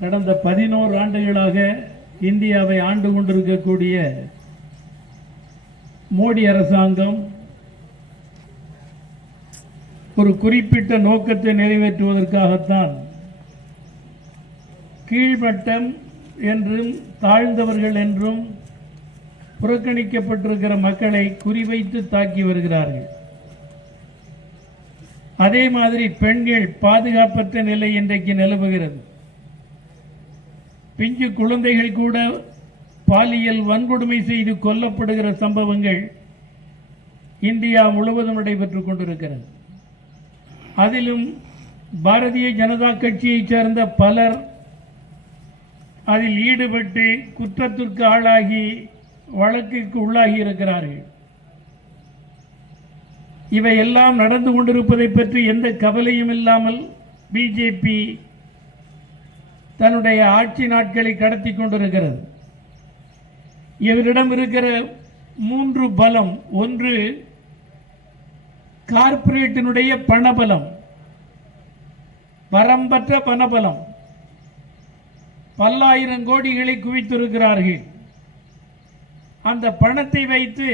கடந்த பதினோரு ஆண்டுகளாக இந்தியாவை ஆண்டு கொண்டிருக்கக்கூடிய மோடி அரசாங்கம் ஒரு குறிப்பிட்ட நோக்கத்தை நிறைவேற்றுவதற்காகத்தான் கீழ்மட்டம் என்றும் தாழ்ந்தவர்கள் என்றும் புறக்கணிக்கப்பட்டிருக்கிற மக்களை குறிவைத்து தாக்கி வருகிறார்கள். அதே மாதிரி பெண்கள் பாதுகாப்பற்ற நிலை இன்றைக்கு நிலவுகிறது. பிஞ்சு குழந்தைகள் கூட பாலியல் வன்கொடுமை செய்து கொல்லப்படுகிற சம்பவங்கள் இந்தியா முழுவதும் நடைபெற்று கொண்டிருக்கிறது. அதிலும் பாரதிய ஜனதா கட்சியைச் சேர்ந்த பலர் அதில் ஈடுபட்டு குற்றத்திற்கு ஆளாகி வழக்குக்கு உள்ளாகி இருக்கிறார்கள். இவை எல்லாம் நடந்து கொண்டிருப்பதை பற்றி எந்த கவலையும் இல்லாமல் பிஜேபி தன்னுடைய ஆட்சி நாட்களை கடத்தி கொண்டிருக்கிறது. இவரிடம் இருக்கிற மூன்று பலம் ஒன்று கார்ப்பரேட்டினுடைய பணபலம் வரம்பற்ற பணபலம். பல்லாயிரம் கோடிகளை குவித்திருக்கிறார்கள். அந்த பணத்தை வைத்து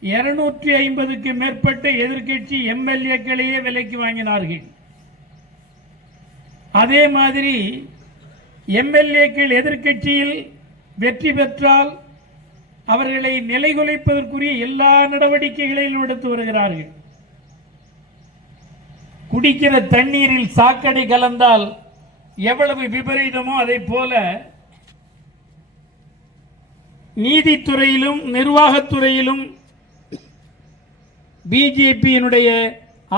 இருநூற்றி ஐம்பதுக்கு மேற்பட்ட எதிர்க்கட்சி எம்எல்ஏக்களையே விலைக்கு வாங்கினார்கள். அதே மாதிரி எம்எல்ஏக்கள் எதிர்க்கட்சியில் வெற்றி பெற்றால் அவர்களை நிலைகுலைப்பதற்குரிய எல்லா நடவடிக்கைகளையும் எடுத்து வருகிறார்கள். குடிக்கிற தண்ணீரில் சாக்கடை கலந்தால் எவ்வளவு விபரீதமோ அதை போல நீதித்துறையிலும் நிர்வாகத்துறையிலும் பிஜேபியினுடைய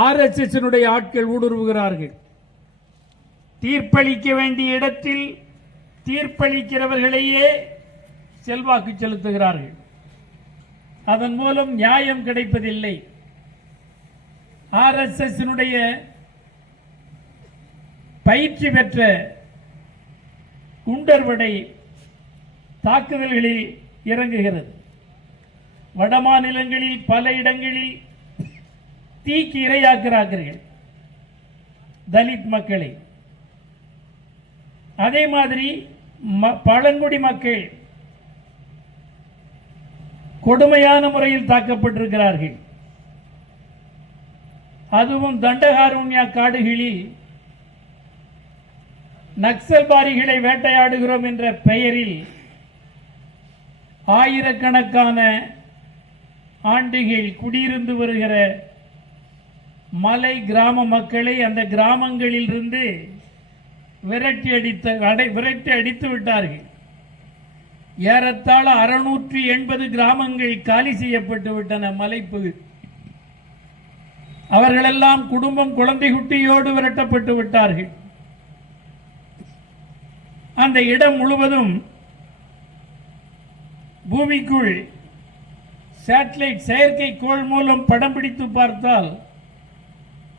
ஆர்எஸ்எஸ்னுடைய ஆட்கள் ஊடுருவுகிறார்கள். தீர்ப்பளிக்க வேண்டிய இடத்தில் தீர்ப்பளிக்கிறவர்களையே செல்வாக்கு செலுத்துகிறார்கள். அதன் மூலம் நியாயம் கிடைப்பதில்லை. ஆர்எஸ்எஸ்னுடைய பயிற்சி பெற்ற குண்டர்வடை தாக்குதல்களில் இறங்குகிறது. வடமாநிலங்களில் பல இடங்களில் தீக்கு இரையாக்குறார்கள் தலித் மக்களை. அதே மாதிரி ம- பழங்குடி மக்கள் கொடுமையான முறையில் தாக்கப்பட்டிருக்கிறார்கள். அதுவும் தண்டகாருண்யா காடுகளில் நக்சல்பாரிகளை வேட்டையாடுகிறோம் என்ற பெயரில் ஆயிரக்கணக்கான ஆண்டுகள் குடியிருந்து வருகிற மலை கிராம மக்களை அந்த கிராமங்களில் இருந்து விரட்டி அடித்த அடை விரட்டி அடித்து விட்டார்கள். ஏறத்தாழ அறுநூற்றி எண்பது கிராமங்கள் காலி செய்யப்பட்டு விட்டன மலைப்பகுதி அவர்களெல்லாம் குடும்பம் குழந்தை குட்டியோடு விரட்டப்பட்டு விட்டார்கள். அந்த இடம் முழுவதும் பூமிக்குள் சேட்டலைட் செயற்கைக்கோள் மூலம் படம் பிடித்து பார்த்தால்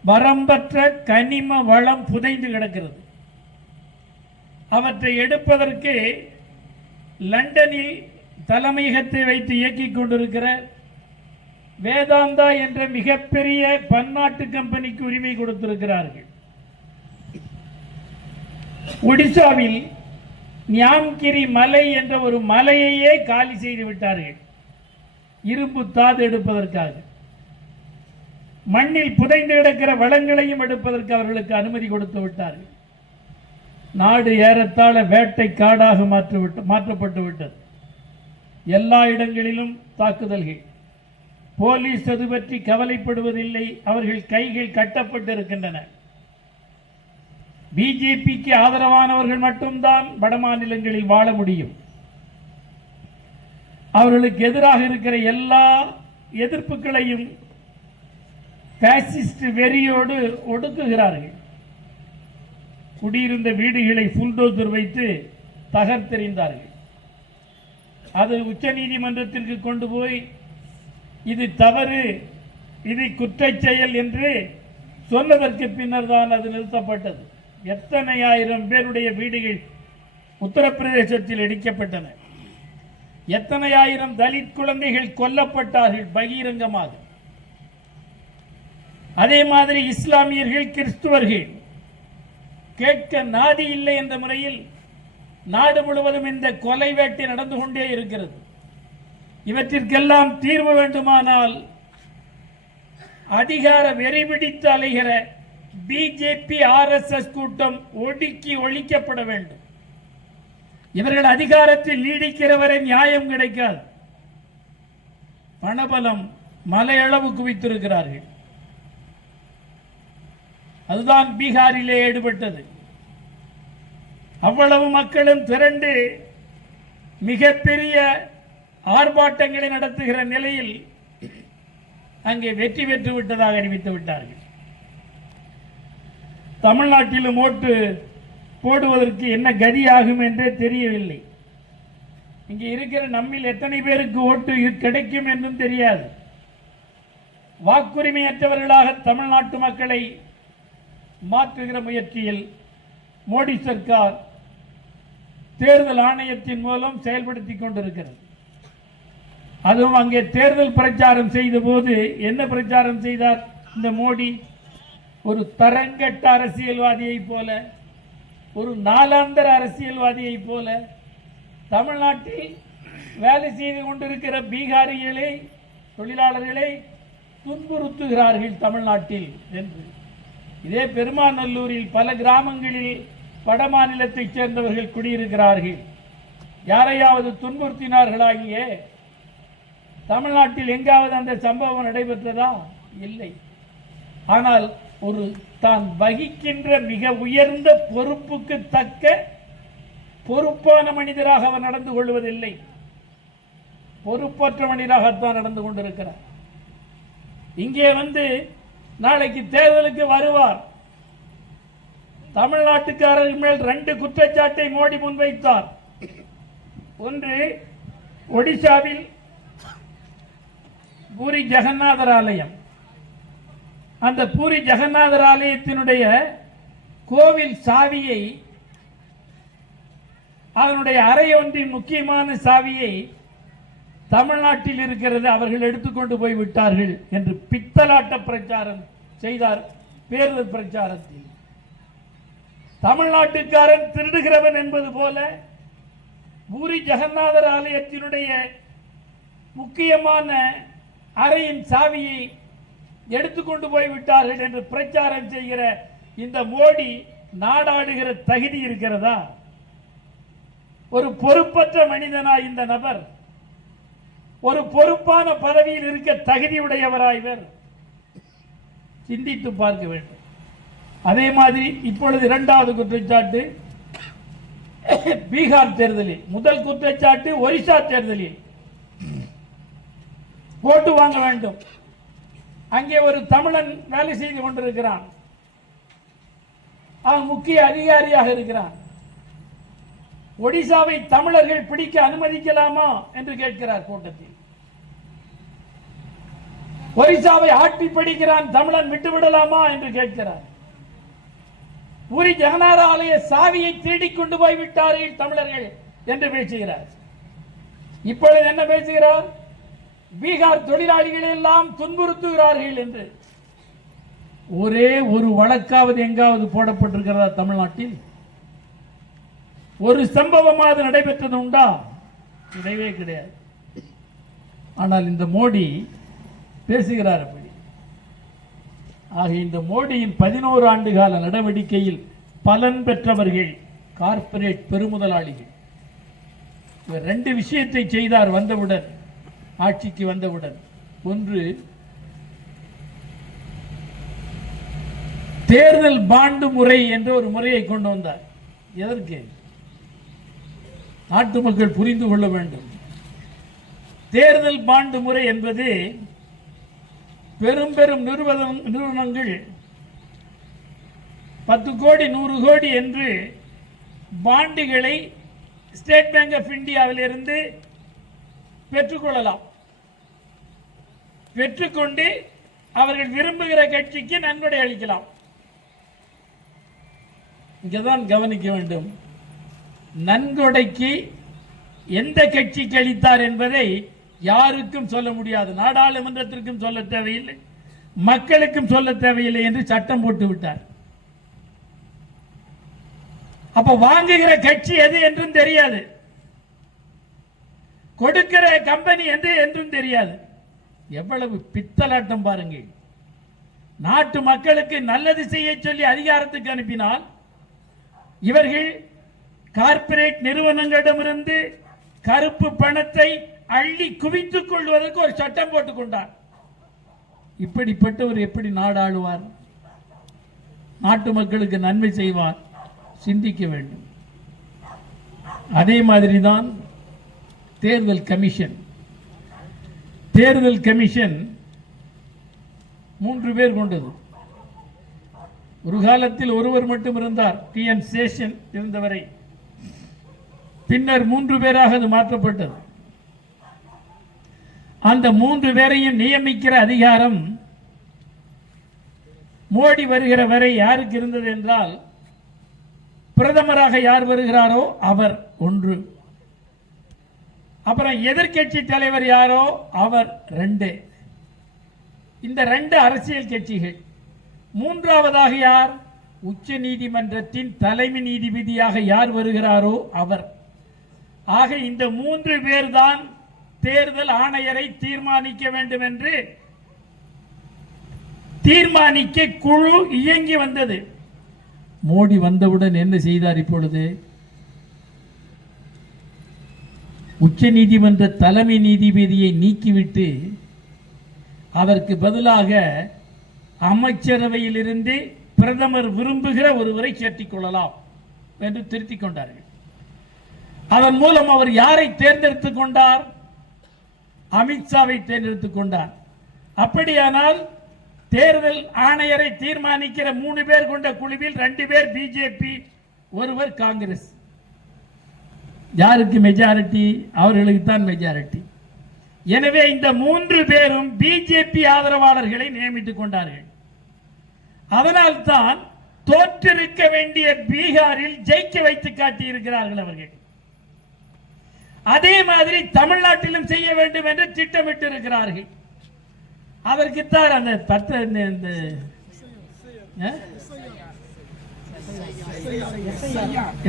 வரம்பற்ற கனிம வளம் புதைந்து கிடக்கிறது. அவற்றை எடுப்பதற்கு லண்டனில் தலைமையகத்தை வைத்து இயக்கிக் கொண்டிருக்கிற வேதாந்தா என்ற மிகப்பெரிய பன்னாட்டு கம்பெனிக்கு உரிமை கொடுத்திருக்கிறார்கள். ஒடிசாவில் ஞான்கிரி மலை என்ற ஒரு மலையையே காலி செய்து விட்டார்கள். இரும்பு தாது எடுப்பதற்காக. மண்ணில் புதைந்து கிடக்கிற வளங்களையும் எடுப்பதற்கு அவர்களுக்கு அனுமதி கொடுத்து விட்டார்கள். நாடு ஏறத்தாழ வேட்டை காடாக மாற்றிவிட்டு மாற்றப்பட்டு விட்டது. எல்லா இடங்களிலும் தாக்குதல்கள். போலீஸ் அது பற்றி கவலைப்படுவதில்லை. அவர்கள் கைகள் கட்டப்பட்டிருக்கின்றன. பிஜேபிக்கு ஆதரவானவர்கள் மட்டும்தான் வடமாநிலங்களில் வாழ முடியும். அவர்களுக்கு எதிராக இருக்கிற எல்லா எதிர்ப்புகளையும் பேசிஸ்ட் வெறியோடு ஒடுக்குகிறார்கள். குடியிருந்த வீடுகளை புல்டோசர் வைத்து தகர்த்தெறிந்தார்கள். அது உச்சநீதிமன்றத்திற்கு கொண்டு போய் இது தவறு இது குற்றச் செயல் என்று சொன்னதற்கு பின்னர் தான் அது நிறுத்தப்பட்டது. எத்தனை ஆயிரம் பேருடைய வீடுகள் உத்தரப்பிரதேசத்தில் இடிக்கப்பட்டன. எத்தனை ஆயிரம் தலித் குழந்தைகள் கொல்லப்பட்டார்கள் பகிரங்கமாக. அதே மாதிரி இஸ்லாமியர்கள் கிறிஸ்துவர்கள் கேட்க நாதி இல்லை என்ற முறையில் நாடு முழுவதும் இந்த கொலை வேட்டை நடந்து கொண்டே இருக்கிறது. இவற்றிற்கெல்லாம் தீர்வு வேண்டுமானால் அதிகார வெறி பிடித்து அலைகிற பிஜேபி ஆர்எஸ்எஸ் கூட்டம் ஒடுக்கி ஒழிக்கப்பட வேண்டும். இவர்கள் அதிகாரத்தில் நீடிக்கிறவரை நியாயம் கிடைக்காது. பணபலம் மலையளவு குவித்திருக்கிறார்கள். அதுதான் பீகாரிலே ஈடுபட்டது. அவ்வளவு மக்களும் திரண்டு மிகப்பெரிய ஆர்ப்பாட்டங்களை நடத்துகிற நிலையில் அங்கே வெற்றி பெற்று விட்டதாக அறிவித்து விட்டார்கள். தமிழ்நாட்டிலும் ஓட்டு போடுவதற்கு என்ன கதியாகும் என்றே தெரியவில்லை. இங்கே இருக்கிற நம்மில் எத்தனை பேருக்கு ஓட்டு கிடைக்கும் என்றும் தெரியாது. வாக்குரிமையற்றவர்களாக தமிழ்நாட்டு மக்களை மாற்றுகிற முயற்சியில் மோடி சர்க்கார் தேர்தல் ஆணையத்தின் மூலம் செயல்படுத்தி கொண்டிருக்கிறது. அதுவும் அங்கே தேர்தல் பிரச்சாரம் செய்த போது என்ன பிரச்சாரம் செய்தார்? இந்த மோடி ஒரு தரங்கட்ட அரசியல்வாதியைப் போல ஒரு நாலாந்தர அரசியல்வாதியைப் போல தமிழ்நாட்டில் வேலை செய்து கொண்டிருக்கிற பீகாரிகளை தொழிலாளர்களை துன்புறுத்துகிறார்கள் தமிழ்நாட்டில் என்று. இதே பெருமாநல்லூரில் பல கிராமங்களில் வட மாநிலத்தைச் சேர்ந்தவர்கள் குடியிருக்கிறார்கள். யாரையாவது துன்புறுத்தினார்களாகியே? தமிழ்நாட்டில் எங்காவது அந்த சம்பவம் நடைபெற்றதா? இல்லை. ஆனால் ஒரு தான் வகிக்கின்ற மிக உயர்ந்த பொறுப்புக்கு தக்க பொறுப்பான மனிதராக அவர் நடந்து கொள்வதில்லை. பொறுப்பற்ற மனிதராகத்தான் நடந்து கொண்டிருக்கிறார். இங்கே வந்து நாளைக்கு தேர்தலுக்கு வருவார். தமிழ்நாட்டுக்காரர்கள் மேல் ரெண்டு குற்றச்சாட்டை மோடி முன்வைத்தார். ஒன்று ஒடிசாவில் பூரி ஜெகநாதர் ஆலயம். அந்த பூரி ஜெகநாதர் ஆலயத்தினுடைய கோவில் சாவியை அதனுடைய அறை ஒன்றின் முக்கியமான சாவியை தமிழ்நாட்டில் இருக்கிறது அவர்கள் எடுத்துக்கொண்டு போய் விட்டார்கள் என்று பித்தலாட்ட பிரச்சாரம் செய்தார் பேருந்து பிரச்சாரத்தில். தமிழ்நாட்டுக்காரன் திருடுகிறவன் என்பது போல பூரி ஜெகநாதர் ஆலயத்தினுடைய முக்கியமான அறையின் சாவியை எடுத்துக்கொண்டு போய் விட்டார்கள் என்று பிரச்சாரம் செய்கிற இந்த மோடி நாடாடுகிற தகுதி இருக்கிறதா? ஒரு பொறுப்பற்ற மனிதனா இந்த நபர் ஒரு பொறுப்பான பதவியில் இருக்க தகுதியுடையவரா இவர்? சிந்தித்து பார்க்க வேண்டும். அதே மாதிரி இப்பொழுது இரண்டாவது குற்றச்சாட்டு பீகார் தேர்தலில். முதல் குற்றச்சாட்டு ஒரிசா தேர்தலில். ஓட்டு வாங்க வேண்டும். அங்கே ஒரு தமிழன் வேலை செய்து கொண்டிருக்கிறான். அவன் முக்கிய அதிகாரியாக இருக்கிறான். ஒடிசாவை தமிழர்கள் பிடிக்க அனுமதிக்கலாமா என்று கேட்கிறார் கூட்டத்தில். ஒரிசாவை ஆட்டி படிக்கிறான் தமிழன் விட்டுவிடலாமா என்று கேட்கிறார். பூரி ஜெகநாத ஆலய சாவியை திருடிக் கொண்டு போய் விட்டார்கள் தமிழர்கள் என்று பேசுகிறார். இப்பொழுது என்ன பேசுகிறார்? பீகார் தொழிலாளிகள் எல்லாம் துன்புறுத்துகிறார்கள் என்று. ஒரே ஒரு வழக்காவது எங்காவது போடப்பட்டிருக்கிறதா தமிழ்நாட்டில்? ஒரு சம்பவமாவது நடைபெற்றது உண்டா? கிடையவே கிடையாது. ஆனால் இந்த மோடி பேசுகிறார் அப்படி. ஆக இந்த மோடியின் பதினோரு ஆண்டு கால நடவடிக்கையில் பலன் பெற்றவர்கள் கார்ப்பரேட் பெருமுதலாளிகள். இவர் ரெண்டு விஷயத்தை செய்தார் வந்தவுடன் ஆட்சிக்கு வந்தவுடன். ஒன்று தேர்தல் பாண்டு முறை என்ற ஒரு முறையை கொண்டு வந்தார். எதற்கு? நாட்டு மக்கள் புரிந்து கொள்ள வேண்டும். தேர்தல் பாண்டு முறை என்பது பெரும் பெரும் நிறுவனம் நிறுவனங்கள் பத்து கோடி நூறு கோடி என்று பாண்டுகளை ஸ்டேட் பேங்க் ஆஃப் இந்தியாவிலிருந்து பெற்றுக்கொள்ளலாம் பெற்றுக்கொண்டு அவர்கள் விரும்புகிற கட்சிக்கு நன்கொடை அளிக்கலாம். இங்கேதான் கவனிக்க வேண்டும். நன்கொடைக்கு எந்த கட்சிக்கு அளித்தார் என்பதை யாருக்கும் சொல்ல முடியாது. நாடாளுமன்றத்திற்கும் சொல்ல தேவையில்லை. மக்களுக்கும் சொல்ல தேவையில்லை என்று சட்டம் போட்டு விட்டார். அப்ப வாங்குகிற கட்சி எது என்றும் தெரியாது. கொடுக்கிற கம்பெனி எது என்றும் தெரியாது. எவ்வளவு பித்தலாட்டம் பாருங்கள். நாட்டு மக்களுக்கு நல்லது செய்ய சொல்லி அதிகாரத்துக்கு அனுப்பினால் இவர்கள் கார்ப்பரேட் நிறுவனங்களிடமிருந்து கருப்பு பணத்தை அள்ளி குவித்துக் கொள்வதற்கு ஒரு சட்டம் போட்டுக் கொண்டார். இப்படிப்பட்டவர் எப்படி நாடாளுவார்? நாட்டு மக்களுக்கு நன்மை செய்வார்? சிந்திக்க வேண்டும். அதே மாதிரி தான் தேர்தல் கமிஷன். தேர்தல் கமிஷன் மூன்று பேர் கொண்டது. ஒரு காலத்தில் ஒருவர் மட்டும் இருந்தார். டி என் சேஷன் இருந்தவரை. பின்னர் மூன்று பேராக அது மாற்றப்பட்டது. அந்த மூன்று பேரையும் நியமிக்கிற அதிகாரம் மோடி வருகிற வரை யாருக்கு இருந்தது என்றால் பிரதமராக யார் வருகிறாரோ அவர் ஒன்று. அப்புறம் எதிர்க்கட்சி தலைவர் யாரோ அவர் ரெண்டு. இந்த ரெண்டு அரசியல் கட்சிகள். மூன்றாவதாக யார்? உச்ச நீதிமன்றத்தின் தலைமை நீதிபதியாக யார் வருகிறாரோ அவர். ஆக இந்த மூன்று பேர்தான் தேர்தல் ஆணையரை தீர்மானிக்க வேண்டும் என்று தீர்மானிக்க குழு இயங்கி வந்தது. மோடி வந்தவுடன் என்ன செய்தார் இப்பொழுது? உச்ச நீதிமன்ற தலைமை நீதிபதியை நீக்கிவிட்டு அதற்கு பதிலாக அமைச்சரவையிலிருந்து பிரதமர் விரும்புகிற ஒருவரை சேர்த்திக் கொள்ளலாம் என்று திருத்திக் கொண்டார்கள். அதன் மூலம் அவர் யாரை தேர்ந்தெடுத்துக் கொண்டார்? அமித்ஷாவை தேர்ந்தெடுத்துக் கொண்டார். அப்படியானால் தேர்தல் ஆணையரை தீர்மானிக்கிற மூணு பேர் கொண்ட குழுவில் ரெண்டு பேர் பிஜேபி ஒருவர் காங்கிரஸ். யாருக்கு மெஜாரிட்டி? அவர்களுக்கு தான் மெஜாரிட்டி. எனவே இந்த மூன்று பேரும் பிஜேபி ஆதரவாளர்களை நியமித்துக் கொண்டார்கள். அதனால்தான் தோற்றிருக்க வேண்டிய பீகாரில் ஜெயிக்க வைத்து காட்டியிருக்கிறார்கள் அவர்கள். அதே மாதிரி தமிழ்நாட்டிலும் செய்ய வேண்டும் என்று திட்டமிட்டு இருக்கிறார்கள் அதற்குத்தான் அந்த பத்த இந்த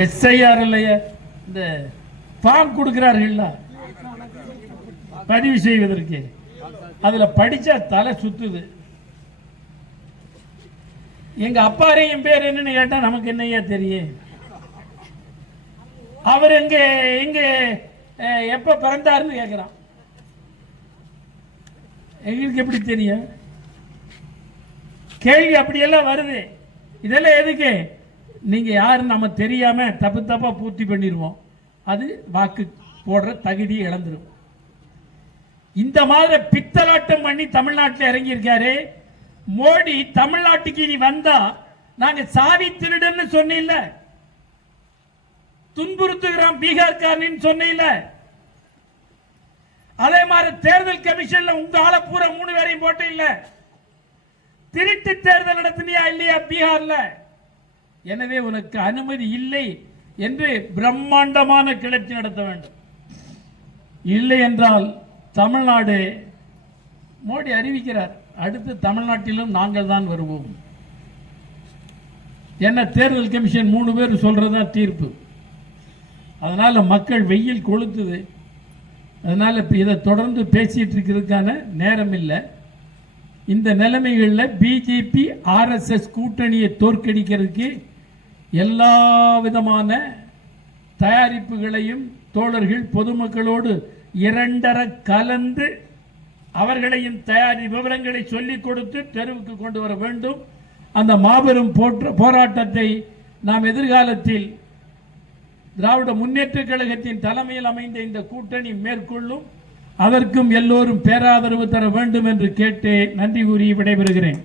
எஸ்ஐஆர் இல்லையா இந்த ஃபார்ம் கொடுக்கிறார்கள்ல? பதிவு செய்வதற்கு. அதுல படிச்சா தலை சுத்துது. எங்க அப்பாரையும் பேர் என்னன்னு கேட்டா நமக்கு என்னையா தெரியும். அவர் எங்க எங்க எப்போ பிறந்தாருன்னு கேட்குறான் எங்களுக்கு எப்படி தெரியும்? கேள்வி அப்படியெல்லாம் வருது. இதெல்லாம் எதுக்கு? நீங்கள் யாருன்னு நம்ம தெரியாமல் தப்பு தப்பாக பூர்த்தி பண்ணிடுவோம். அது வாக்கு போடுற தகுதி இழந்துடும் இந்த மாதிரி பித்தலாட்டம் பண்ணி தமிழ்நாட்டில் இறங்கியிருக்காரு. மோடி தமிழ்நாட்டுக்கு இனி வந்தா நாங்க சாவி திருடன்னு சொன்னில்ல துன்புறுத்துகிறோம் பீகார்காரனின்னு சொன்னில்ல அதே மாதிரி தேர்தல் கமிஷன்ல உங்க ஆளை பூரா மூணு பேரையும் போட்டு இல்ல. திருட்டு தேர்தல் நடத்தினியா இல்லையா பீகார்ல? எனவே உனக்கு அனுமதி இல்லை என்று பிரம்மாண்டமான கிளர்ச்சி நடத்த வேண்டும். இல்லை என்றால் தமிழ்நாடு மோடி அறிவிக்கிறார் அடுத்து தமிழ்நாட்டிலும் நாங்கள் தான் வருவோம். என்ன தேர்தல் கமிஷன் மூணு பேர் சொல்றதுதான் தீர்ப்பு. அதனால மக்கள் வெயில் கொளுத்துது. அதனால் இப்போ இதை தொடர்ந்து பேசிகிட்டு இருக்கிறதுக்கான நேரம் இல்லை. இந்த நிலைமைகளில் பிஜேபி ஆர்எஸ்எஸ் கூட்டணியை தோற்கடிக்கிறதுக்கு எல்லா விதமான தயாரிப்புகளையும் தோழர்கள் பொதுமக்களோடு இரண்டர கலந்து அவர்களையும் தயாரி விவரங்களை சொல்லிக் கொடுத்து தெருவுக்கு கொண்டு வர வேண்டும். அந்த மாபெரும் போற்ற போராட்டத்தை நாம் எதிர்காலத்தில் திராவிட முன்னேற்ற கழகத்தின் தலைமையில் அமைந்த இந்த கூட்டணி மேற்கொள்ளும் அதற்கும் எல்லோரும் பேராதரவு தர வேண்டும் என்று கேட்டு நன்றி கூறி விடைபெறுகிறேன்.